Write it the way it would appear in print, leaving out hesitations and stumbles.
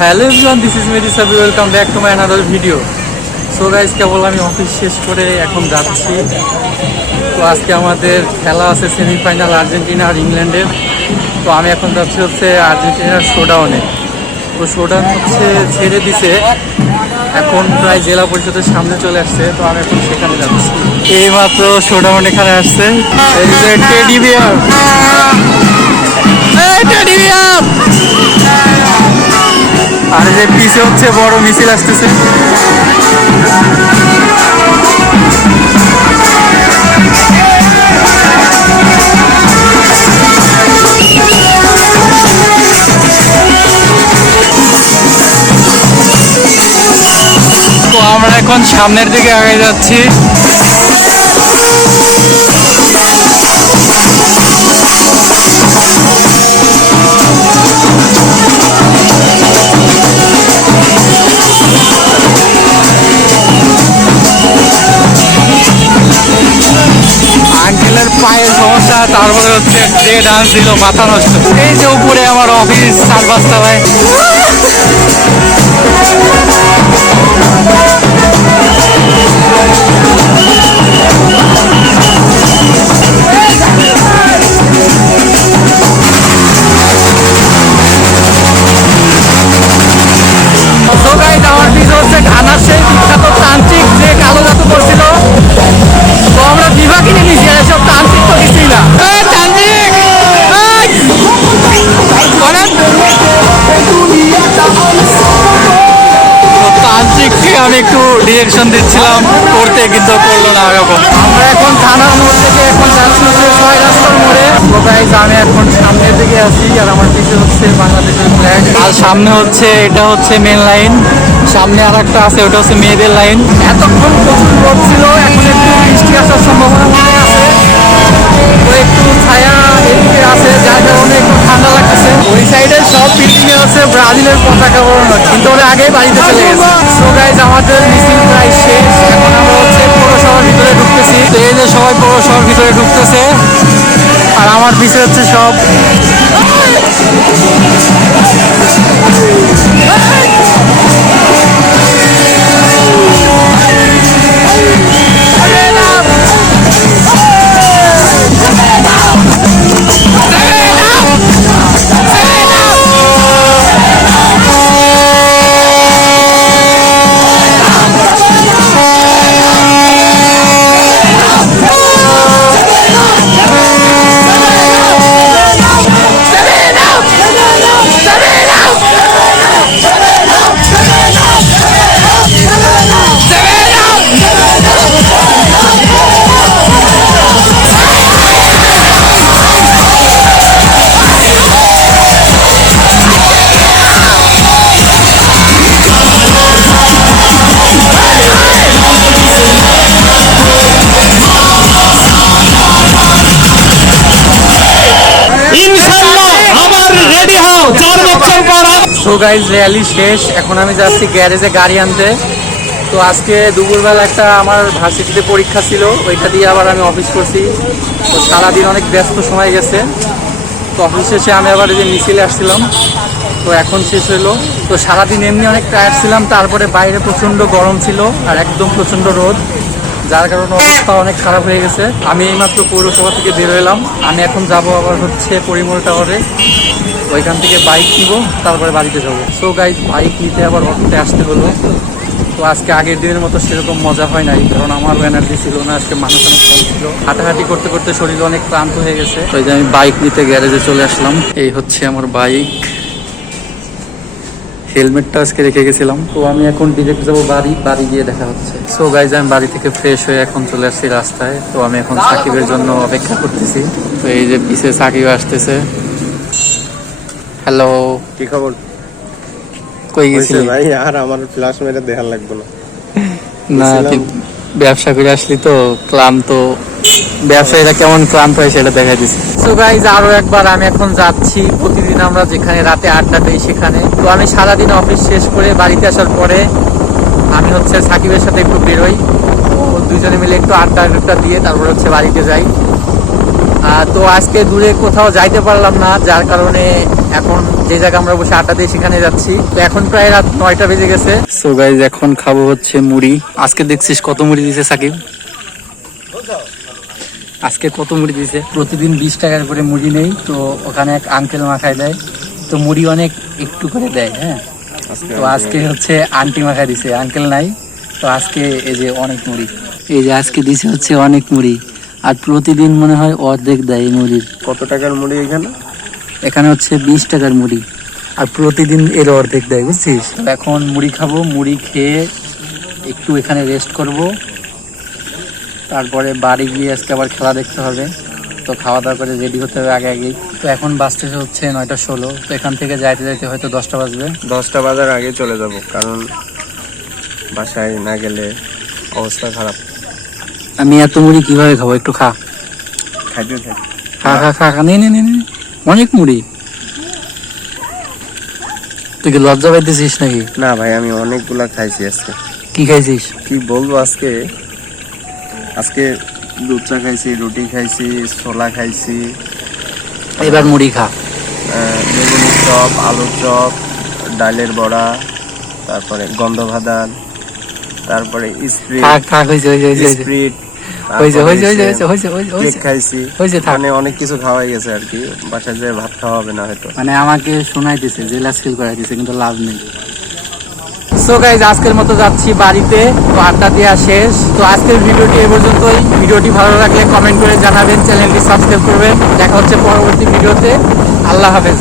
Hello everyone, this is Medi Sabi, welcome back to my another video. So guys, কেবল আমি office শেষ করে এখন যাচ্ছি। তো আজকে আমাদের খেলা আছে সেমিফাইনাল আর্জেন্টিনা আর ইংল্যান্ডের। তো আমি এখন যাচ্ছি হচ্ছে আর্জেন্টিনার শোডাউনে। তো শোডাউন হচ্ছে ছেড়ে দিছে, এখন প্রায় জেলা পরিষদের সামনে চলে আসছে। তো আমি এখন সেখানে যাচ্ছি। এইমাত্র শোডাউন এখানে আসছে। এই যে টেডি বিয়ার, টেডি বিয়ার। আর যে পিছে হচ্ছে বড় মিছিল আসতেছে। তো আমরা এখন সামনের দিকে আগে যাচ্ছি। আঙ্কেলের পায়ের সমস্যা, তারপরে হচ্ছে যে ডান্স দিল মাথা নষ্ট। এই যে উপরে আমার অফিস 4-5 তলায়। আমার পিছনে হচ্ছে ঢানার সেই বিখ্যাত তান্ত্রিক যে কালো জাদু করছিল। তো আমরা বিভা কিনে নিয়েছি, এসব তান্ত্রিক তো কিছুই না। তান্ত্রিককে আমি একটু ডিরেকশন দিচ্ছিলাম করতে, কিন্তু করলো না এরকম। আমরা এখন থানার মোড় থেকে এখন যাচ্ছি হচ্ছে 6 রাস্তার মোড়ে। তো গাইস, আমি এখন সামনের দিকে আছি, আর আমার পিছনে হচ্ছে বাংলাদেশের ফ্ল্যাগ। আর সামনে হচ্ছে এটা হচ্ছে মেন লাইন, সামনে আর একটা আছে, ওটা হচ্ছে মেয়েদের লাইন। এতক্ষণ প্রচুর রোদ ছিল, এখন একটু বৃষ্টি আসার সম্ভাবনা মনে আছে। তো একটু ছায়া এদিকে আছে, যার কারণে একটু ঠান্ডা লাগতেছে। ওই সাইডে সব বিল্ডিং এ হচ্ছে ব্রাজিলের পতাকা বরানো, কিন্তু ওরা আগে বাড়িতে চলে গেছে। সো গাইস, আমাদের মিছিল প্রায় শেষ। এখন আমরা হচ্ছে পৌরসভার ভিতরে ঢুকতেছি। তো এই যে সবাই পৌরসভার ভিতরে ঢুকতেছে, আর আমার পিছে হচ্ছে সব। সো গাইজ, র্যালি শেষ। এখন আমি যাচ্ছি গ্যারেজে গাড়ি আনতে। তো আজকে দুপুরবেলা একটা আমার ভার্সিটিতে পরীক্ষা ছিল, ওইটা দিয়ে আবার আমি অফিস করছি। তো সারাদিন অনেক ব্যস্ত সময় গেছে। তো অফিস শেষে আমি আবার এই যে মিছিলে আসছিলাম। তো এখন শেষ হলো। তো সারাদিন এমনি অনেক টায়ার্ড ছিলাম, তারপরে বাইরে প্রচণ্ড গরম ছিল আর একদম প্রচণ্ড রোদ, যার কারণে অবস্থা অনেক খারাপ হয়ে গেছে। আমি এইমাত্র পৌরসভা থেকে বের হলাম। আমি এখন যাব আবার হচ্ছে পরিমল টাওয়ারে, ওইখান থেকে বাইক নিব, তারপরে বাড়িতে যাবো। সো গাইজ, বাইক নিতে আবার অটোতে আসতে হলো। তো আজকে আগের দিনের মতো সেরকম মজা হয় নাই, কারণ আমারও এনার্জি ছিল না, আজকে মানুষ অনেক কম ছিল। হাঁটাহাঁটি করতে করতে শরীর অনেক ক্লান্ত হয়ে গেছে। তো এই যে আমি বাইক নিতে গ্যারেজে চলে আসলাম। এই হচ্ছে আমার বাইক, হেলমেটটা আজকে রেখে গেছিলাম। তো আমি এখন ডিরেক্ট যাবো বাড়ি গিয়ে দেখা হচ্ছে। সো গাইজ, আমি বাড়ি থেকে ফ্রেশ হয়ে এখন চলে আসছি রাস্তায়। তো আমি এখন সাকিবের জন্য অপেক্ষা করতেছি। তো এই যে পিছে সাকিব আসতেছে। হ্যালো, কি খবর? কই গেছিলি ভাই? আর আমার ফ্ল্যাশ মেরে দেখার লাগবে না। না, তুই ব্যবসা করে আসলি তো ক্লান্ত, ব্যবসায়ীরা কেমন ক্লান্ত হয় সেটা দেখাই দিচ্ছি। সো গাইজ, আরো একবার আমি এখন যাচ্ছি। প্রতিদিন আমরা যেখানে রাতে আড্ডা দিই সেখানে। তো আমি সারাদিন অফিস শেষ করে বাড়িতে আসার পরে আমি হচ্ছে সাকিবের সাথে একটু বেরোই। দুজনে মিলে একটু আড্ডা দিয়ে তারপর হচ্ছে বাড়িতে যাই। তো আজকে দূরে কোথাও যাইতে পারলাম না, যার কারণে এখন যে জায়গায় আমরা বসে আড্ডা দিয়ে সেখানে যাচ্ছি। তো এখন প্রায় রাত 9টা বেজে গেছে। সো গাইজ এখন খাবো হচ্ছে মুড়ি। আজকে দেখছিস কত মুড়ি দিছে সাকিব, আজকে কত মুড়ি দিছে। প্রতিদিন 20 টাকার করে মুড়ি নেই, তো ওখানে এক আঙ্কেল মাখায় দেয়, তো মুড়ি অনেক একটু করে দেয়। হ্যাঁ, তো আজকে হচ্ছে আন্টি মাখায় দিছে, আঙ্কেল নাই। তো আজকে এই যে অনেক মুড়ি, এই যে আজকে দিছে হচ্ছে অনেক মুড়ি। আর প্রতিদিন মনে হয় অর্ধেক দেয় এই মুড়ির। কত টাকার মুড়ি এখানে? এখানে হচ্ছে 20 টাকার মুড়ি, আর প্রতিদিন এর অর্ধেক দেয়, বুঝছিস। এখন মুড়ি খাবো, মুড়ি খেয়ে একটু এখানে রেস্ট করব, তারপরে বাড়ি গিয়ে আজকে আবার খেলা দেখতে হবে। তো খাওয়া দাওয়া করে রেডি হতে হবে আগে আগেই। তো এখন বাজতেছে হচ্ছে 9টা 16। তো এখান থেকে যাইতে যাইতে হয়তো 10টা বাজবে। 10টা বাজার আগে চলে যাব, কারণ বাসায় না গেলে অবস্থা খারাপ। আমি এত মুড়ি কিভাবে খাবো? একটু খা, খাইতে থাকি। খা খা খা খা, নে নে নে নে। অনেক মুড়ি, তুই কি লজ্জা পাইতেছিস নাকি? না ভাই, আমি অনেকগুলা খাইছি আজকে। কি খাইছিস? কি বলবো, আজকে আজকে দুধ চা খাইছি, রুটি খাইছি, ছোলা খাইছি, এবার মুড়ি খা। বেগুনের চপ, আলুর চপ, ডালের বড়া, তারপরে গন্ধ ভাদাল, তারপরে স্প্রিট, খা খা, হয়েছে হয়েছে হয়েছে স্প্রিট, হয়েছে হয়েছে হয়েছে হয়েছে হয়েছে কেক হয়েছে খাইছি। হয়েছে, থাক। মানে অনেক কিছু খাওয়াই গেছে আর কি। বাসায় যে ভাত খাওয়া হবে না হয়তো। মানে আমাকে শোনাইতেছে, জেলাস ফিল করাইতেছে, কিন্তু লাভ নেই। সো গাইজ, আজকের মতো যাচ্ছি বাড়িতে। তো আড্ডা দেওয়া শেষ। তো আজকের ভিডিওটি এ পর্যন্তই। ভিডিওটি ভালো লাগলে কমেন্ট করে জানাবেন, চ্যানেলটি সাবস্ক্রাইব করবেন। দেখা হচ্ছে পরবর্তী ভিডিওতে। আল্লাহ হাফেজ।